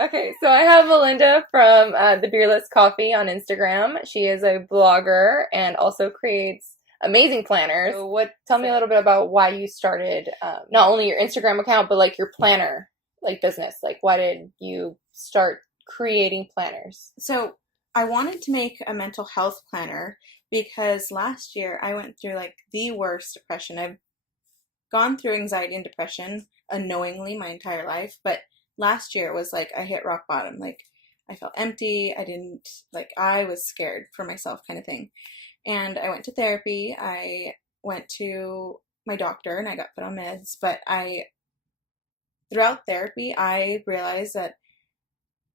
Okay, so I have Melinda from the Beerless Coffee on Instagram. She is a blogger and also creates amazing planners. So tell me a little bit about why you started not only your Instagram account, but like your planner like business. Like why did you start creating planners? So I wanted to make a mental health planner because last year I went through like the worst depression. I've gone through anxiety and depression unknowingly my entire life, but last year was like I hit rock bottom. Like I felt empty. I didn't like I was scared for myself kind of thing. And I went to therapy. I went to my doctor and I got put on meds, but I throughout therapy I realized that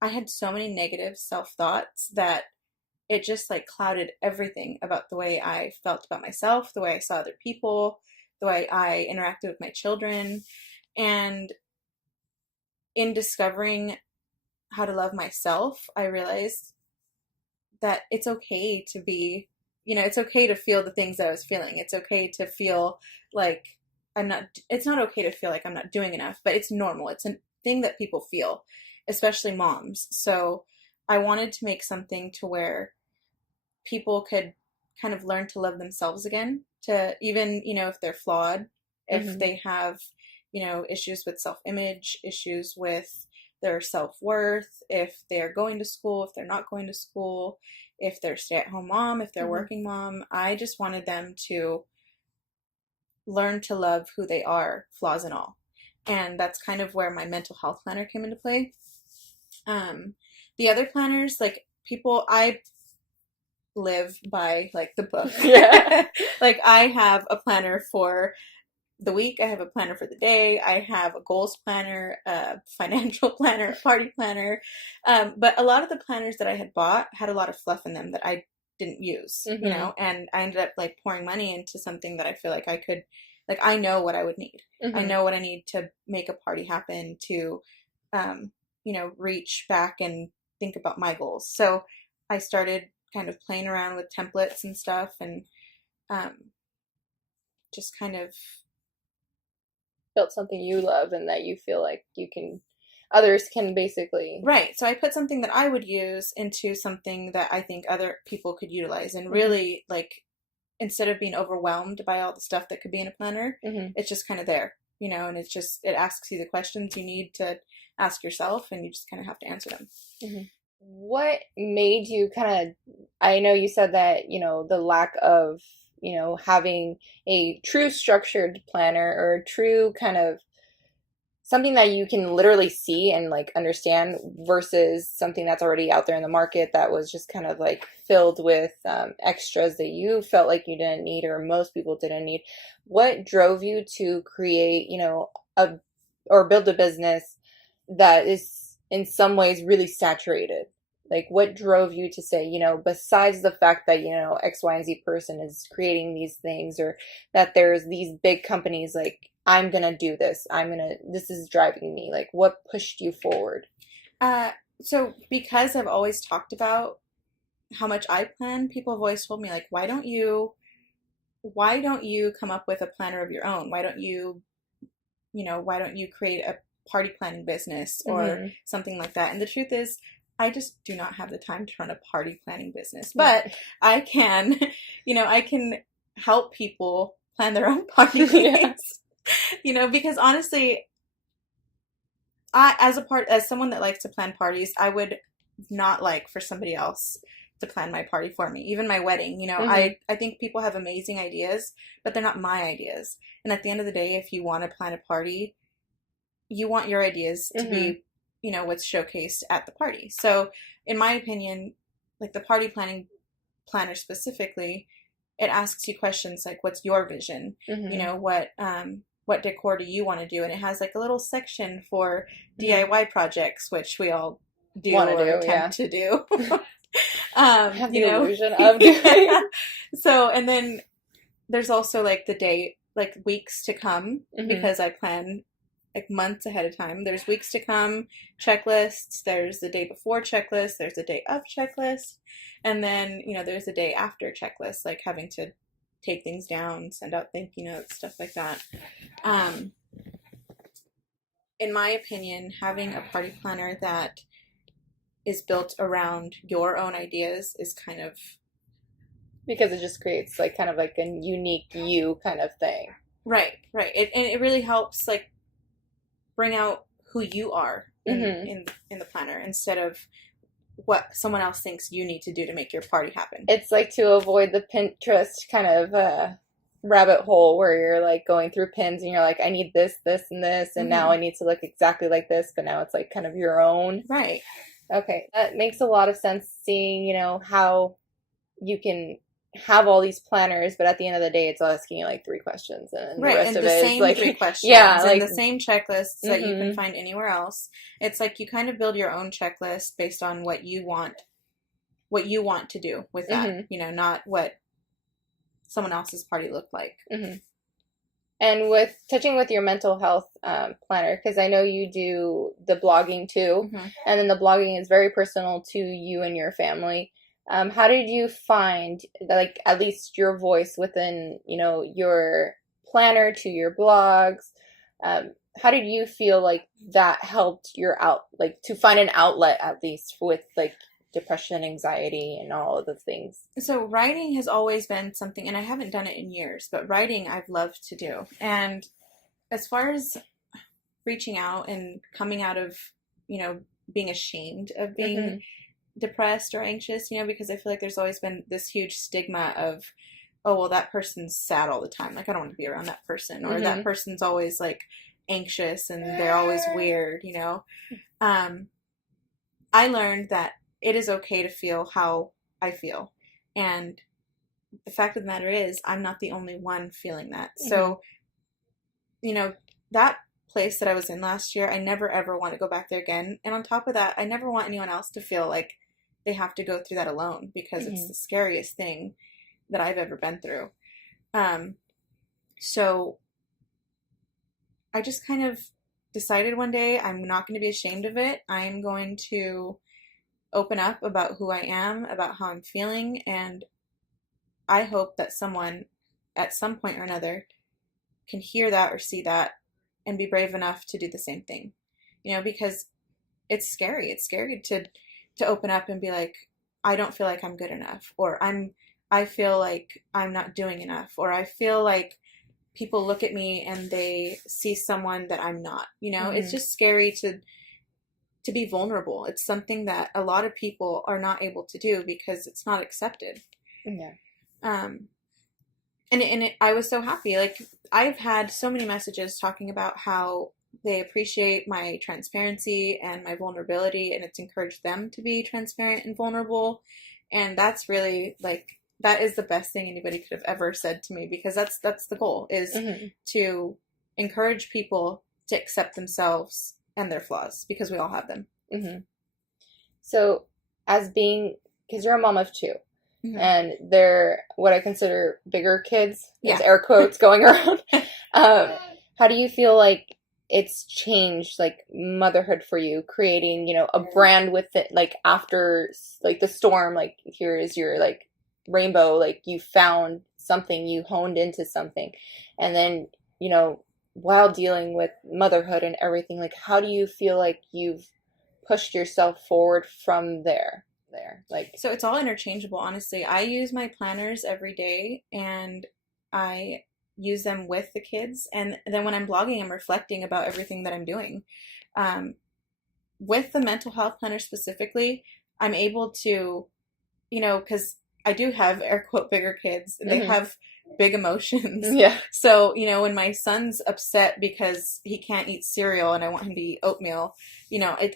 I had so many negative self-thoughts that it just like clouded everything about the way I felt about myself, the way I saw other people, the way I interacted with my children. And in discovering how to love myself, I realized that it's okay to be, it's okay to feel the things that I was feeling. It's okay to feel like it's not okay to feel like I'm not doing enough, but it's normal. It's a thing that people feel, especially moms. So I wanted to make something to where people could kind of learn to love themselves again, to even, if they're flawed, if they have, issues with self-image, issues with their self-worth, if they're going to school, if they're not going to school, if they're stay-at-home mom, if they're working mom. I just wanted them to learn to love who they are, flaws and all. And that's kind of where my mental health planner came into play. The other planners, like I live by like the book. Yeah. Like I have a planner for the week, I have a planner for the day, I have a goals planner, a financial planner, a party planner. But a lot of the planners that I had bought had a lot of fluff in them that I didn't use, and I ended up like pouring money into something that I feel like I could, like I know what I would need. I know what I need to make a party happen, to reach back and think about my goals. So I started kind of playing around with templates and stuff, and just kind of built something you love and that you feel like others can basically. Right. So I put something that I would use into something that I think other people could utilize, and really like instead of being overwhelmed by all the stuff that could be in a planner, it's just kind of there, and it asks you the questions you need to ask yourself, and you just kind of have to answer them. What made you I know you said that, the lack of, having a true structured planner or a true kind of something that you can literally see and like understand versus something that's already out there in the market that was just kind of like filled with extras that you felt like you didn't need or most people didn't need. What drove you to create, or build a business that is in some ways really saturated? Like what drove you to say, besides the fact that, X, Y, and Z person is creating these things, or that there's these big companies like, I'm going to do this. This is driving me. Like what pushed you forward? So because I've always talked about how much I plan, people have always told me like, why don't you come up with a planner of your own? Why don't you create a party planning business or something like that? And the truth is, I just do not have the time to run a party planning business, but I can, I can help people plan their own parties. Because honestly, as someone that likes to plan parties, I would not like for somebody else to plan my party for me. Even my wedding, I think people have amazing ideas, but they're not my ideas. And at the end of the day, if you want to plan a party, you want your ideas to be, what's showcased at the party. So in my opinion, like the party planner specifically, it asks you questions like, what's your vision? What decor do you want to do? And it has like a little section for DIY projects, which we all do or attempt to do. Have the illusion of doing. So, and then there's also like the day, like weeks to come, because I plan like months ahead of time. There's weeks to come checklists. There's the day before checklist. There's the day of checklist. And then, there's the day after checklist, like having to take things down, send out thank you notes, stuff like that. in my opinion, having a party planner that is built around your own ideas is kind of Because it just creates like kind of like a unique you kind of thing. right, right. And it really helps like bring out who you are Mm-hmm. in the planner instead of what someone else thinks you need to do to make your party happen. It's like to avoid the Pinterest kind of rabbit hole where you're like going through pins and you're like, I need this, this, and this, and now Mm-hmm. I need to look exactly like this, but now it's like kind of your own. Right. Okay, that makes a lot of sense seeing, how you can have all these planners, but at the end of the day, it's asking you like three questions, and the Right, rest and of the it is same like, three questions yeah, and like, the same checklists that you can mm-hmm, find anywhere else. It's like you kind of build your own checklist based on what you want to do with that, mm-hmm, not what someone else's party looked like. mm-hmm. And with touching with your mental health planner, because I know you do the blogging too, Mm-hmm. and then the blogging is very personal to you and your family. How did you find like at least your voice within your planner to your blogs? How did you feel like that helped your out like to find an outlet at least with like depression, anxiety, and all of the things? So writing has always been something, and I haven't done it in years, but writing I've loved to do. And as far as reaching out and coming out of, being ashamed of being Mm-hmm. depressed or anxious, because I feel like there's always been this huge stigma of, oh, well, that person's sad all the time. Like, I don't want to be around that person. Or that Mm-hmm. person's always like anxious and they're always weird. Um, I learned that it is okay to feel how I feel. And the fact of the matter is, I'm not the only one feeling that. Mm-hmm. So, that place that I was in last year, I never ever want to go back there again. And on top of that, I never want anyone else to feel like they have to go through that alone because it's Mm-hmm. the scariest thing that I've ever been through. Um, so I just kind of decided one day I'm not going to be ashamed of it. I'm going to open up about who I am, about how I'm feeling, and I hope that someone at some point or another can hear that or see that and be brave enough to do the same thing. Because it's scary. It's scary to open up and be like, I don't feel like I'm good enough, or I feel like I'm not doing enough, or I feel like people look at me and they see someone that I'm not. It's Mm-hmm. just scary to be vulnerable. It's something that a lot of people are not able to do because it's not accepted. Yeah. Um, I was so happy. Like, I've had so many messages talking about how they appreciate my transparency and my vulnerability, and it's encouraged them to be transparent and vulnerable. And that's really like that is the best thing anybody could have ever said to me, because that's the goal, is Mm-hmm. to encourage people to accept themselves and their flaws, because we all have them. Mm-hmm. So, as being, because you're a mom of two, Mm-hmm. and they're what I consider bigger kids, there's Yeah. air quotes going around. Um, how do you feel like it's changed, like motherhood for you, creating, a brand with it, like after like the storm, like here is your like rainbow, like you found something, you honed into something, and then, while dealing with motherhood and everything, like how do you feel like you've pushed yourself forward from there like So it's all interchangeable, honestly. I use my planners every day, and I use them with the kids. And then when I'm blogging, I'm reflecting about everything that I'm doing. Um, with the mental health planner specifically, I'm able to, because I do have air quote bigger kids, and they hmm have big emotions. yeah. So, when my son's upset because he can't eat cereal and I want him to eat oatmeal,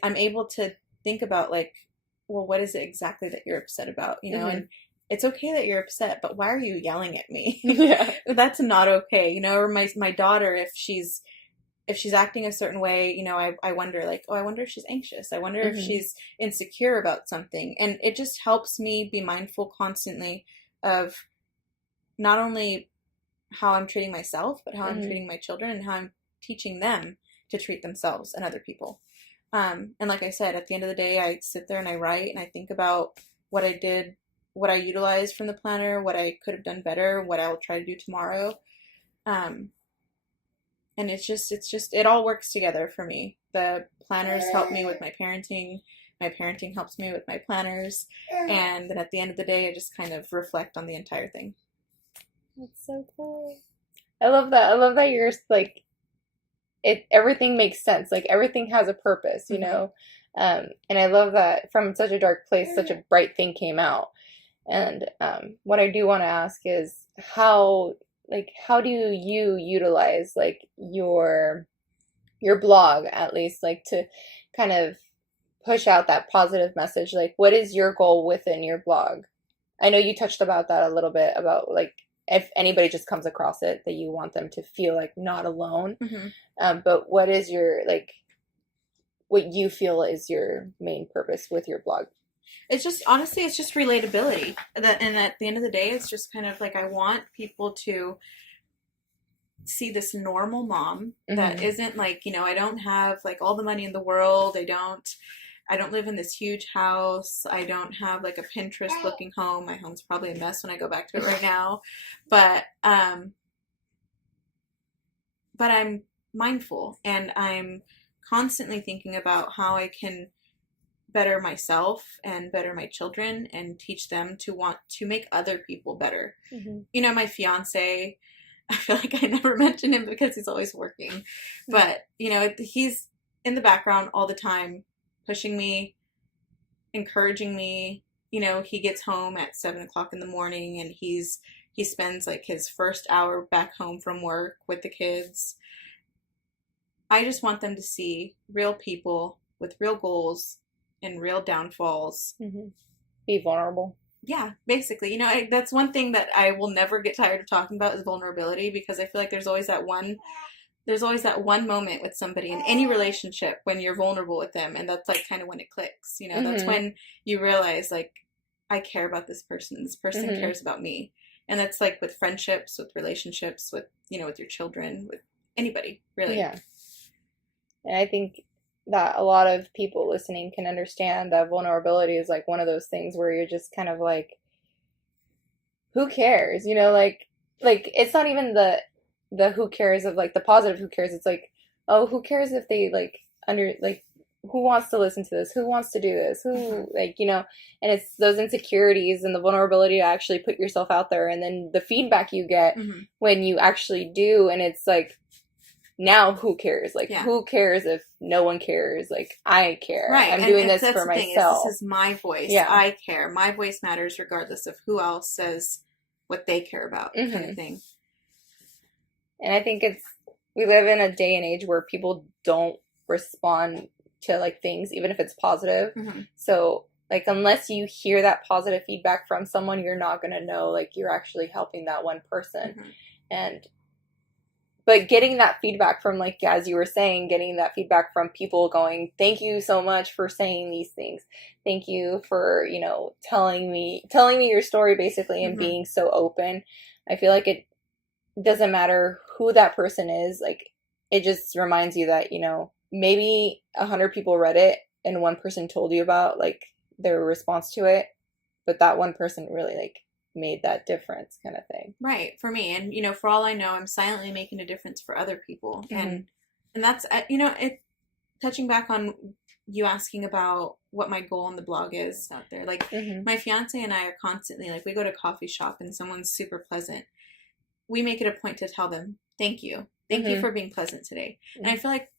I'm able to think about like, well, what is it exactly that you're upset about? hmm And it's okay that you're upset, but why are you yelling at me? yeah. That's not okay. Or my daughter, if she's acting a certain way, I wonder like, oh, I wonder if she's anxious. I wonder if hmm she's insecure about something. And it just helps me be mindful constantly of not only how I'm treating myself, but how I'm hmm treating my children and how I'm teaching them to treat themselves and other people. And like I said, at the end of the day, I sit there and I write and I think about what I did, what I utilized from the planner, what I could have done better, what I'll try to do tomorrow. Um, And it's just it all works together for me. The planners help me with my parenting helps me with my planners, and then at the end of the day I just kind of reflect on the entire thing. That's so cool. I love that. I love that you're like it. Everything makes sense. Like everything has a purpose, you Mm-hmm. know. And I love that from such a dark place, such a bright thing came out. And what I do want to ask is how, like, how do you utilize like your blog at least, like to kind of push out that positive message? Like, what is your goal within your blog? I know you touched about that a little bit about like if anybody just comes across it, that you want them to feel like not alone. Mm-hmm. But what is your like what you feel is your main purpose with your blog? It's just honestly, it's just relatability. That and at the end of the day, it's just kind of like I want people to see this normal mom that Mm-hmm. isn't like, I don't have like all the money in the world. I don't live in this huge house. I don't have like a Pinterest looking home. My home's probably a mess when I go back to it right now. But but I'm mindful and I'm constantly thinking about how I can better myself and better my children and teach them to want to make other people better. Mm-hmm. My fiance, I feel like I never mention him because he's always working, but he's in the background all the time, pushing me, encouraging me. He gets home at 7 o'clock in the morning and he spends like his first hour back home from work with the kids. I just want them to see real people with real goals and real downfalls. Mm-hmm. Be vulnerable. Yeah, basically, that's one thing that I will never get tired of talking about is vulnerability, because I feel like there's always that one moment with somebody in any relationship when you're vulnerable with them, and that's like kind of when it clicks. That's Mm-hmm. when you realize like I care about this person. This person Mm-hmm. cares about me. And that's like with friendships, with relationships, with your children, with anybody, really. Yeah. And I think that a lot of people listening can understand that vulnerability is like one of those things where you're just kind of like, who cares? Like it's not even the who cares of like the positive who cares. It's like, oh, who cares if they like under like who wants to listen to this? Who wants to do this? Mm-hmm. Who like, and it's those insecurities and the vulnerability to actually put yourself out there and then the feedback you get Mm-hmm. when you actually do, and it's like now who cares? Like Yeah. who cares if no one cares? Like I care. Right, I'm and doing this that's for the thing, is this myself. is my voice. Yeah. I care. My voice matters regardless of who else says what they care about, kind of Hmm. thing. And I think we live in a day and age where people don't respond to like things, even if it's positive. Mm-hmm. So like unless you hear that positive feedback from someone, you're not gonna know like you're actually helping that one person. Mm-hmm. And but getting that feedback from, like as you were saying, getting that feedback from people going, thank you so much for saying these things, thank you for telling me your story basically, and Mm-hmm. being so open. I feel like it doesn't matter who that person is, like it just reminds you that maybe 100 people read it and one person told you about like their response to it, but that one person really like made that difference, kind of thing. Right, for me. And for all I know, I'm silently making a difference for other people. Mm-hmm. And that's it. Touching back on you asking about what my goal on the blog is out there, like Mm-hmm. my fiance and I are constantly like, we go to coffee shop and someone's super pleasant, we make it a point to tell them thank you, thank you Mm-hmm. for being pleasant today. And I feel like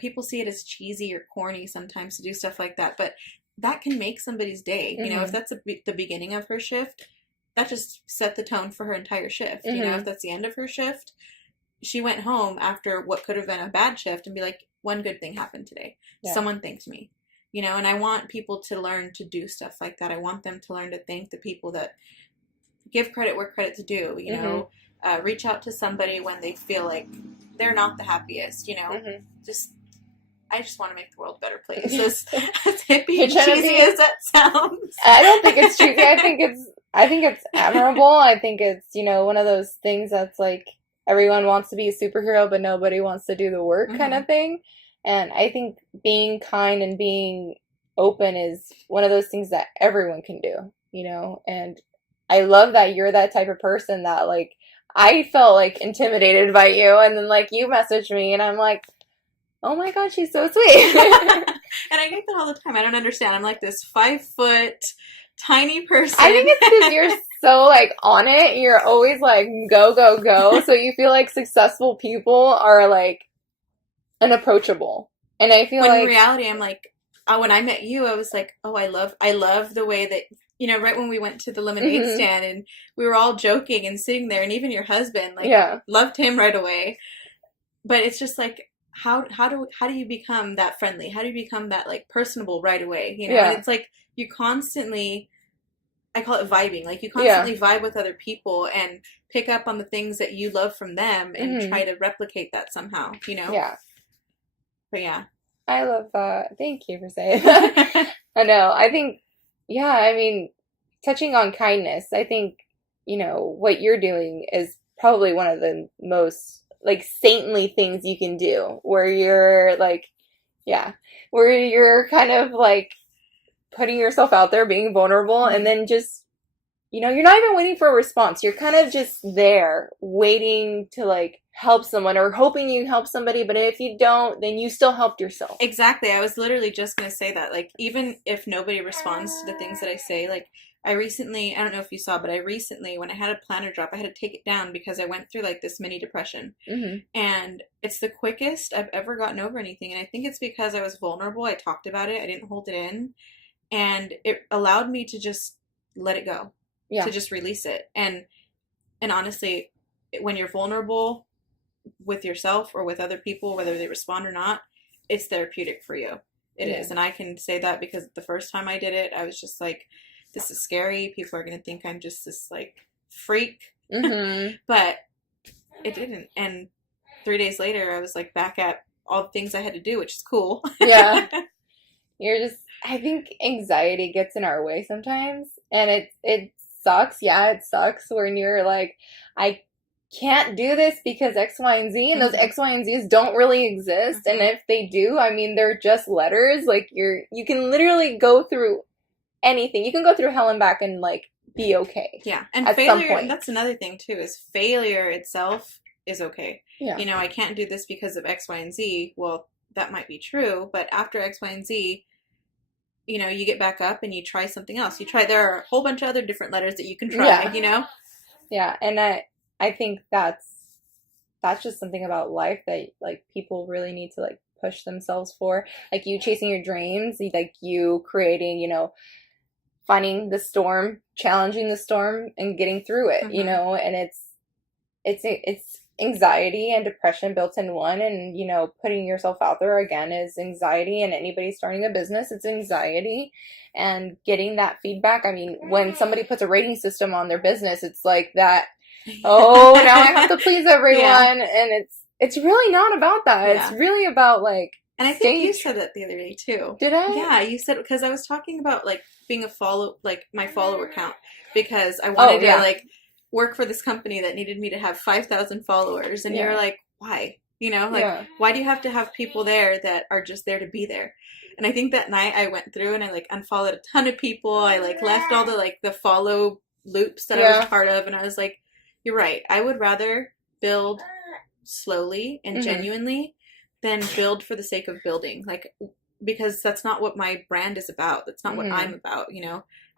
people see it as cheesy or corny sometimes to do stuff like that, but that can make somebody's day. If Mm-hmm. that's the beginning of her shift, that just set the tone for her entire shift. Mm-hmm. If that's the end of her shift, she went home after what could have been a bad shift and be like, one good thing happened today. Yeah. Someone thanked me. And I want people to learn to do stuff like that. I want them to learn to thank the people that give credit where credit's due. Mm-hmm. Reach out to somebody when they feel like they're not the happiest. Mm-hmm. Just I just want to make the world a better place. As hippie You're and trying to cheesy be. as that sounds, I don't think it's cheesy. I think it's admirable. I think it's one of those things that's like everyone wants to be a superhero, but nobody wants to do the work, kind Mm-hmm. of thing. And I think being kind and being open is one of those things that everyone can do. And I love that you're that type of person that like I felt like intimidated by you, and then like you messaged me, and I'm like, oh my God, she's so sweet. And I get that all the time. I don't understand. I'm like this 5 foot tiny I think person. it's because you're so like on it. You're always like go, go, go. So you feel like successful people are like unapproachable. And I feel When in like, reality, I'm like, when I met you, I was like, oh, I love the way that, right when we went to the lemonade mhm, stand and we were all joking and sitting there, and even your husband, like, yeah, loved him right away. But it's just like, how do you become that friendly? How do you become that like personable right away? And yeah, it's like you constantly, I call it vibing. Like you yeah, constantly vibe with other people and pick up on the things that you love from them and hmm, try to replicate that somehow. yeah. But yeah. I love that. Thank you for saying that. I know. I think, yeah, I mean, touching on kindness, I think, what you're doing is probably one of the most like saintly things you can do, where you're like, yeah, where you're kind of like putting yourself out there, being vulnerable, and Mhm. then just, you're not even waiting for a response. You're kind of just there waiting to like help someone or hoping you help somebody, but if you don't, then you still helped yourself. Exactly. I was literally just going to say that. Like, even if nobody responds to the things that I say, like, I don't know if you saw, but I recently, when I had a planner drop, I had to take it down because I went through like this mini depression. Hmm. And it's the quickest I've ever gotten over anything. And I think it's because I was vulnerable. I talked about it, I didn't hold it in. And it allowed me to just let it go, to Yeah. just release it. And honestly, when you're vulnerable with yourself or with other people, whether they respond or not, it's therapeutic for you. It Yeah. is. And I can say that because the first time I did it, I was just like, this is scary. People are going to think I'm just this like freak. Hmm. But it didn't. And 3 days later, I was like back at all the things I had to do, which is cool. Yeah. I think anxiety gets in our way sometimes, and it sucks. Yeah, it sucks when you're like, I can't do this because X, Y, and Z, and those Mm-hmm. X, Y, and Z's don't really exist. And Mm-hmm. if they do, I mean, they're just letters. Like you can literally go through anything. You can go through hell and back and like be okay Yeah. And at some failure, and point. that's another thing too, is failure itself is okay. Yeah. I can't do this because of X, Y, and Z. Well, that might be true, but after X, Y, and Z, you get back up and you try something else. There are a whole bunch of other different letters that you can try, Yeah. you know? Yeah. And I think that's just something about life that like people really need to like push themselves for. Like you chasing your dreams, like you creating, finding the storm, challenging the storm and getting through it, Mm-hmm. and it's anxiety and depression built in one, and putting yourself out there again is anxiety, and anybody starting a business, it's anxiety, and getting that feedback. I mean, when somebody puts a rating system on their business, it's like that, oh, now I have to please Yeah. everyone, and it's really not about that. It's Yeah. really about like And I think you staying. said that the other day too. Did I? Yeah, you said, because I was talking about like being like my follower count, because I Oh wanted to yeah, like work for this company that needed me to have 5,000 followers. And you're yeah, like, why? Like, yeah, why do you have to have people there that are just there to be there? And I think that night I went through and I like unfollowed a ton of people. I like left all the like the follow loops that I was yeah. part of. And I was like, you're right. I would rather build slowly and Hmm. genuinely than build for the sake of building. Like, because that's not what my brand is about. That's not what I'm Hmm. about.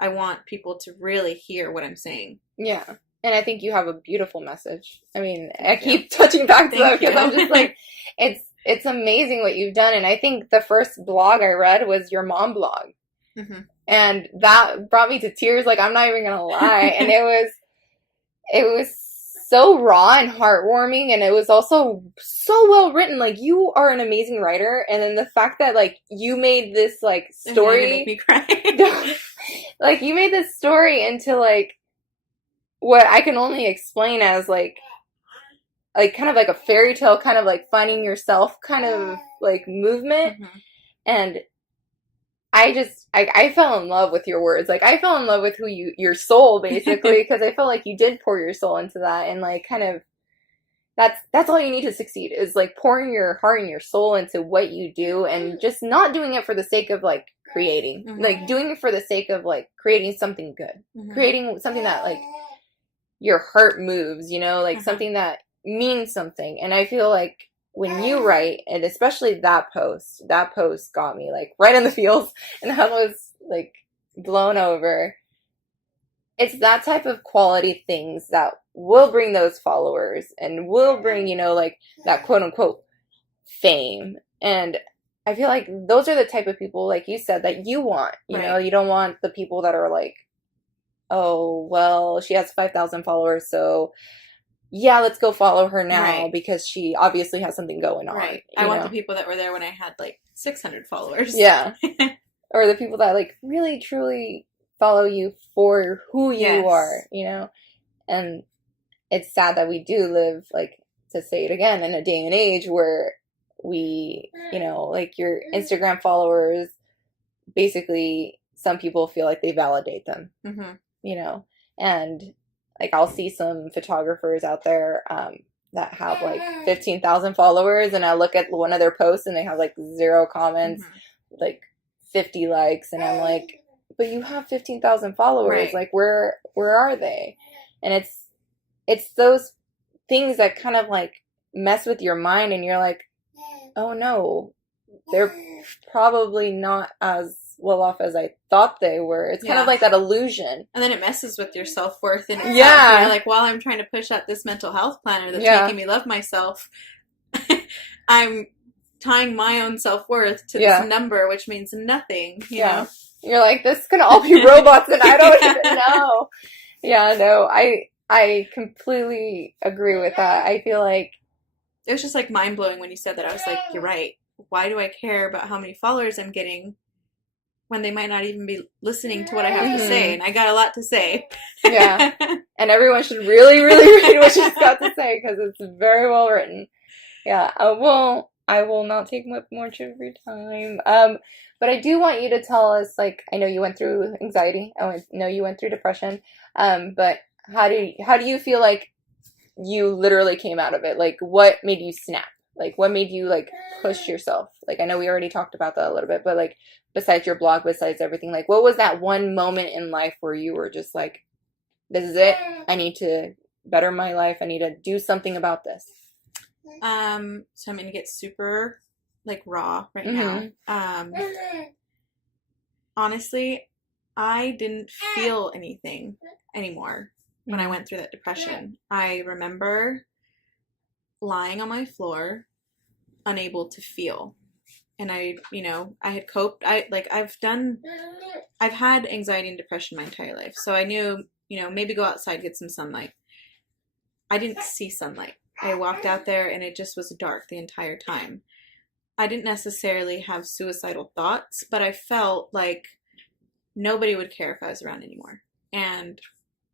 I want people to really hear what I'm saying. Yeah. And I think you have a beautiful message. I mean, I Thank you. keep touching back to that Thank because I'm just you. like, it's amazing what you've done. And I think the first blog I read was your mom blog. Hmm. And that brought me to tears, like I'm not even gonna lie. And it was so raw and heartwarming, and it was also so well written. Like you are an amazing writer, and then the fact that like you made this like You're gonna make story me cry. like you made this story into like what I can only explain as like kind of like a fairy tale, kind of like finding yourself kind of like movement. Hmm. And I fell in love with your words. Like I fell in love with your soul basically, because I felt like you did pour your soul into that, and like kind of that's all you need to succeed, is like pouring your heart and your soul into what you do, and just not doing it for the sake of like creating, Hmm. like doing it for the sake of like creating something good, Hmm. creating something that like your heart moves, like Uh-huh. something that means something. And I feel like when you write, and especially that post got me like right in the feels, and I was like blown over. It's that type of quality things that will bring those followers and will bring, like that quote unquote fame. And I feel like those are the type of people, like you said, that you want. Right. You don't want the people that are like, oh, well, she has 5,000 followers, so yeah, let's go follow her now Right. because she obviously has something going on, Right. I want the people that were there when I had like 600 followers. Yeah. Or the people that like really truly follow you for who you are, Yes. And it's sad that we do live, like, to say it again, in a day and age where we, like your Instagram followers, basically, some people feel like they validate them, Mm-hmm. and like I'll see some photographers out there that have like 15,000 followers, and I look at one of their posts and they have like zero comments, Mm-hmm. like 50 likes, and I'm like, but you have 15,000 followers, Right. like where are they? And it's those things that kind of like mess with your mind, and you're like, oh no, they're probably not as well off as I thought they were. It's kind of Yeah. like that illusion. And then it messes with your self-worth in itself. Yeah. Like while I'm trying to push out this mental health planner that's Yeah. making me love myself, I'm tying my own self-worth to Yeah. this number, which means nothing, you know? You're like, this can all be robots and I don't Yeah. even know. Yeah, no, I completely agree with that. I feel like It was just like mind-blowing when you said that. I was like, you're right. Why do I care about how many followers I'm getting when they might not even be listening to what I have to say? And I got a lot to say. Yeah. And everyone should really, really read what she's got to say because it's very well written. Yeah. I will not take much of your time. But I do want you to tell us, like, I know you went through anxiety. I know you went through depression. But how do you feel like you literally came out of it? Like, what made you snap? Like, what made you like push yourself? Like, I know we already talked about that a little bit, but like, besides your blog, besides everything, like, what was that one moment in life where you were just like, this is it. I need to better my life. I need to do something about this. So I'm gonna get super like raw right now. Honestly, I didn't feel anything anymore when I went through that depression. I remember lying on my floor, unable to feel. And I had coped. I've had anxiety and depression my entire life. So I knew, maybe go outside, get some sunlight. I didn't see sunlight. I walked out there and it just was dark the entire time. I didn't necessarily have suicidal thoughts, but I felt like nobody would care if I was around anymore. And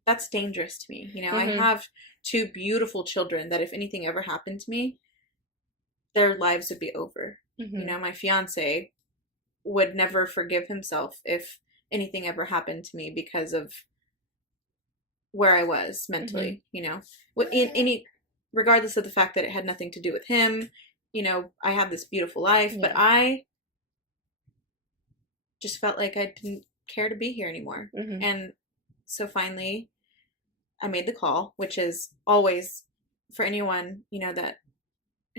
that's dangerous to me. I have two beautiful children that if anything ever happened to me, their lives would be over. My fiance would never forgive himself if anything ever happened to me because of where I was mentally, regardless of the fact that it had nothing to do with him. I have this beautiful life, but I just felt like I didn't care to be here anymore. And so finally I made the call, which is always, for anyone, that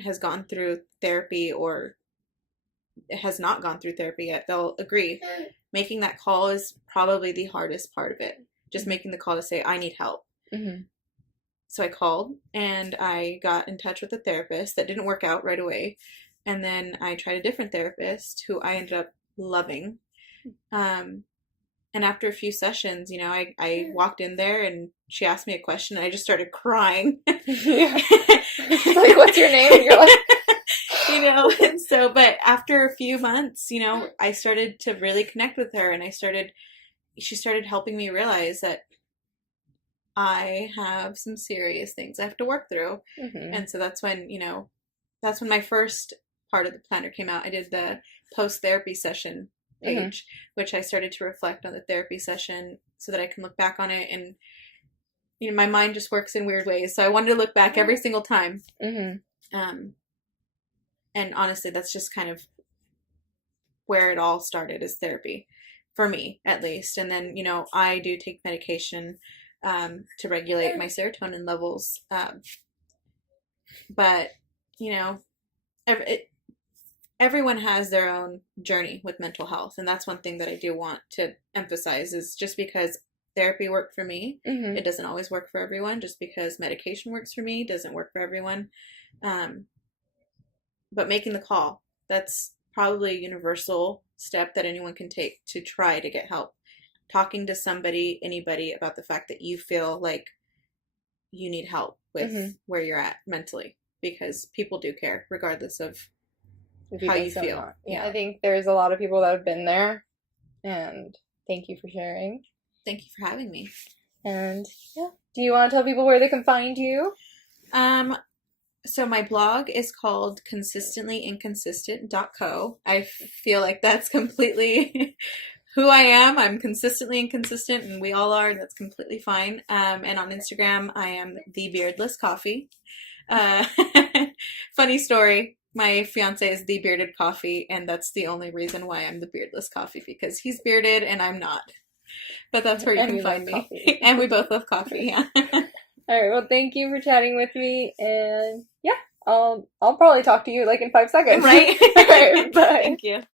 has gone through therapy or has not gone through therapy yet, they'll agree. Making that call is probably the hardest part of it. Just making the call to say, I need help. So I called and I got in touch with a therapist. That didn't work out right away. And then I tried a different therapist who I ended up loving. And after a few sessions, I walked in there and she asked me a question and I just started crying. Yeah. Like, what's your name? And you're like, and so, but after a few months, I started to really connect with her and she started helping me realize that I have some serious things I have to work through. And so that's when my first part of the planner came out. I did the post-therapy session page, which I started to reflect on the therapy session so that I can look back on it. And, my mind just works in weird ways. So I wanted to look back every single time. And honestly, that's just kind of where it all started, is therapy, for me at least. And then, I do take medication to regulate my serotonin levels. But, you know, everyone has their own journey with mental health. And that's one thing that I do want to emphasize is just because therapy worked for me, Mm-hmm. it doesn't always work for everyone. Just because medication works for me doesn't work for everyone. But making the call, that's probably a universal step that anyone can take to try to get help. Talking to somebody, anybody, about the fact that you feel like you need help with Mm-hmm. where you're at mentally, because people do care regardless of If how people you still feel. not. Yeah, I think there's a lot of people that have been there, and thank you for sharing. Thank you for having me. And yeah, do you want to tell people where they can find you? So my blog is called consistently-inconsistent.co. I feel like that's completely who I am. I'm consistently inconsistent, and we all are. That's completely fine. And on Instagram, I am the Beardless Coffee. Uh, funny story. My fiance is the Bearded Coffee, and that's the only reason why I'm the Beardless Coffee, because he's bearded and I'm not. But that's where you And can we love find me. coffee. And we both love coffee. Yeah. All right. Well, thank you for chatting with me, and yeah, I'll probably talk to you like in 5 seconds. Right? All right. Bye. Thank you.